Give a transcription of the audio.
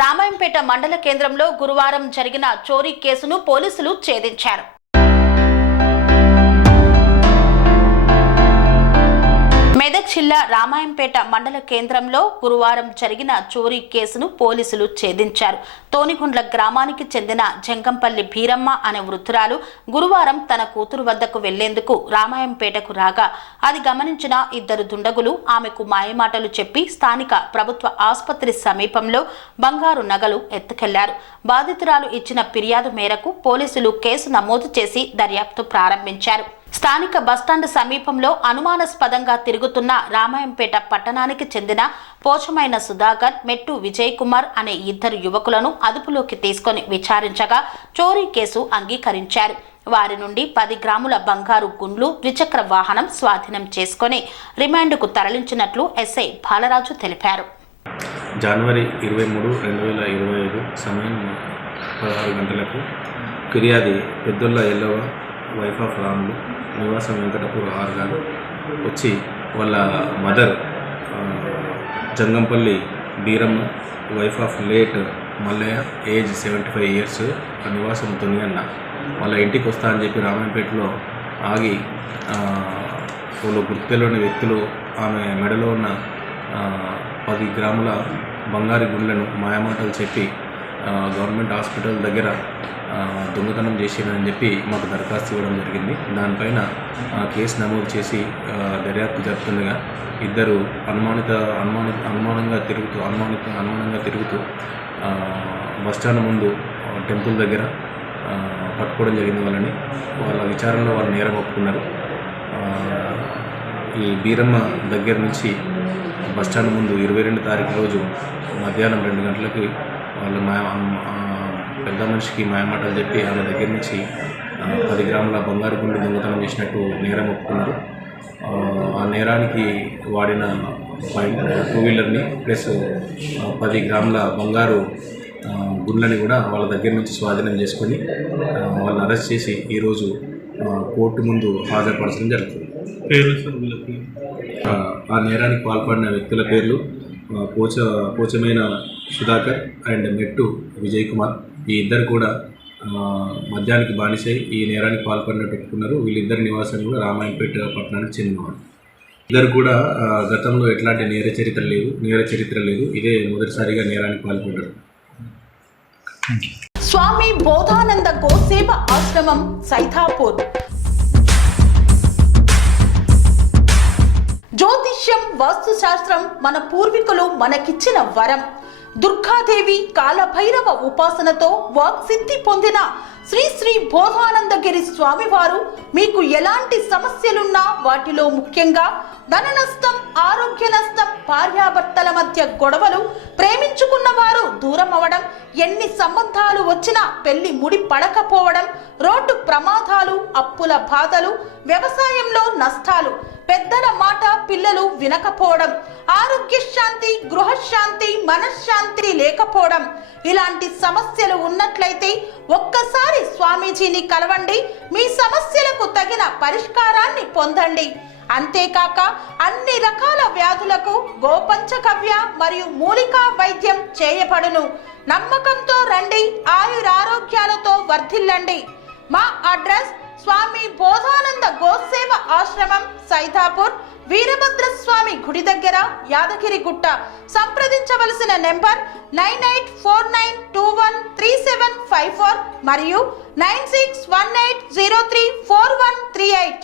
రామాయంపేట మండల కేంద్రంలో గురువారం జరిగిన చోరీ కేసును పోలీసులు ఛేదించారు. మెదక్ జిల్లా రామాయంపేట మండల కేంద్రంలో గురువారం జరిగిన చోరీ కేసును పోలీసులు ఛేదించారు. తోనిగుండ్ల గ్రామానికి చెందిన జంగంపల్లి భీరమ్మ అనే వృద్ధురాలు గురువారం తన కూతురు వద్దకు వెళ్లేందుకు రామాయంపేటకు రాగా అది గమనించిన ఇద్దరు దుండగులు ఆమెకు మాయమాటలు చెప్పి స్థానిక ప్రభుత్వ ఆసుపత్రి సమీపంలో బంగారు నగలు ఎత్తుకెళ్లారు. బాధితురాలు ఇచ్చిన ఫిర్యాదు మేరకు పోలీసులు కేసు నమోదు చేసి దర్యాప్తు ప్రారంభించారు. స్థానిక బస్టాండ్ సమీపంలో అనుమానాస్పదంగా తిరుగుతున్న రామాయంపేట పట్టణానికి చెందిన పోచమైన సుధాకర్, మెట్టు విజయ్ కుమార్ అనే ఇద్దరు యువకులను అదుపులోకి తీసుకొని విచారించగా చోరీ కేసు అంగీకరించారు. వారి నుండి 10 గ్రాముల బంగారు గుండ్లు, ద్విచక్ర వాహనం స్వాధీనం చేసుకుని రిమాండ్కు తరలించినట్లు ఎస్ఐ బాలరాజు తెలిపారు. జనవరి 23, 2025 సమయం 16 గంటలకు ఫిర్యాది పెద్దొల్ల ఎల్లవ వైఫ్ ఆఫ్ రాములు నివాసం వెంకటపూర్ ఆర్గాలు వచ్చి వాళ్ళ mother Jangampalli Beeramma wife of late Mallaiah age 75 years నివాసం తునియన్న వాళ్ళ ఇంటికి వస్తా అని చెప్పి రామాయంపేటలో ఆగి వాళ్ళు గుర్తులోని వ్యక్తులు ఆమె మెడలో ఉన్న 10 గ్రాముల బంగారు గుండ్లను మాయమాటలు చెప్పి గవర్నమెంట్ హాస్పిటల్ దగ్గర దొంగతనం చేసిందని చెప్పి మాకు దరఖాస్తు ఇవ్వడం జరిగింది. దానిపైన కేసు నమోదు చేసి దర్యాప్తు జరుపుతుండగా ఇద్దరు అనుమానంగా తిరుగుతూ బస్టాండ్ ముందు టెంపుల్ దగ్గర పట్టుకోవడం జరిగింది. వాళ్ళ విచారణలో వాళ్ళు నేరం ఒప్పుకున్నారు. ఈ బీరమ్మ దగ్గర నుంచి బస్టాండ్ ముందు 22 తారీఖు రోజు మధ్యాహ్నం 2 గంటలకి వాళ్ళు పెద్ద మనిషికి మాయమాటలు చెప్పి ఆమె దగ్గర నుంచి 10 గ్రాముల బంగారు గుండు దొంగతనం చేసినట్టు నేరం ఒప్పుకున్నారు. ఆ నేరానికి వాడిన 2 వీలర్ని ప్లస్ 10 గ్రాముల బంగారు గుండ్లని కూడా వాళ్ళ దగ్గర నుంచి స్వాధీనం చేసుకొని వాళ్ళని అరెస్ట్ చేసి ఈరోజు కోర్టు ముందు హాజరుపరచడం జరుగుతుంది. ఆ నేరానికి పాల్పడిన వ్యక్తుల పేర్లు పోచమైన సుధాకర్ అండ్ మెట్టు విజయ్ కుమార్. ఈ ఇద్దరు కూడా మద్యానికి బానిసై ఈ నేరానికి పాల్పడినట్టు పెట్టుకున్నారు. వీళ్ళిద్దరి నివాసం కూడా రామాయంపేట పట్టణానికి చెందినవారు. ఇద్దరు కూడా గతంలో ఎట్లాంటి నేర చరిత్ర లేదు. ఇదే మొదటిసారిగా నేరానికి పాల్పడ్డారు. స్వామి బోధానంద గోసేవ ఆశ్రమం సైథాపూర్. జ్యోతిష్యం, వాస్తుశాస్త్రం మన పూర్వీకులు మనకిచ్చిన వరం. దుర్గాదేవి, కాలభైరవ ఉపాసనతో వాక్సిద్ధి పొందిన శ్రీ శ్రీ బోధానందగిరి స్వామివారు మీకు ఎలాంటి సమస్యలున్నా, వాటిలో ముఖ్యంగా ధన నష్టం, ఆరోగ్య నష్టం, భార్యాభర్తల మధ్య గొడవలు, ప్రేమించుకున్న వారు దూరం అవడం, ఎన్ని సంబంధాలు వచ్చినా పెళ్లి ముడి పడకపోవడం, రోడ్డు ప్రమాదాలు, అప్పుల బాధలు, వ్యవసాయంలో నష్టాలు, పెద్దల మాట పిల్లలు వినకపోవడం, ఆరోగ్య శాంతి, గృహశాంతి, మనశ్శాంతి లేకపోవడం, ఇలాంటి సమస్యలు ఉన్నట్లయితే ఒక్కసారి స్వామీజీని కలవండి. మీ సమస్యలకు తగిన పరిష్కారాన్ని పొందండి. అంతేకాక అన్ని రకాల వ్యాధులకు గోపంచకవ్య మరియు మూలికా వైద్యం చేయబడును. నమ్మకంతో రండి, ఆయురారోగ్యాలతో వర్ధిల్లండి. మా అడ్రస్ స్వామి బోధానంద గోసేవ ఆశ్రమం, సైథాపూర్, వీరభద్రస్వామి గుడి దగ్గర, యాదగిరిగుట్ట. సంప్రదించవలసిన నెంబర్ 9849213754 మరియు 9618034138.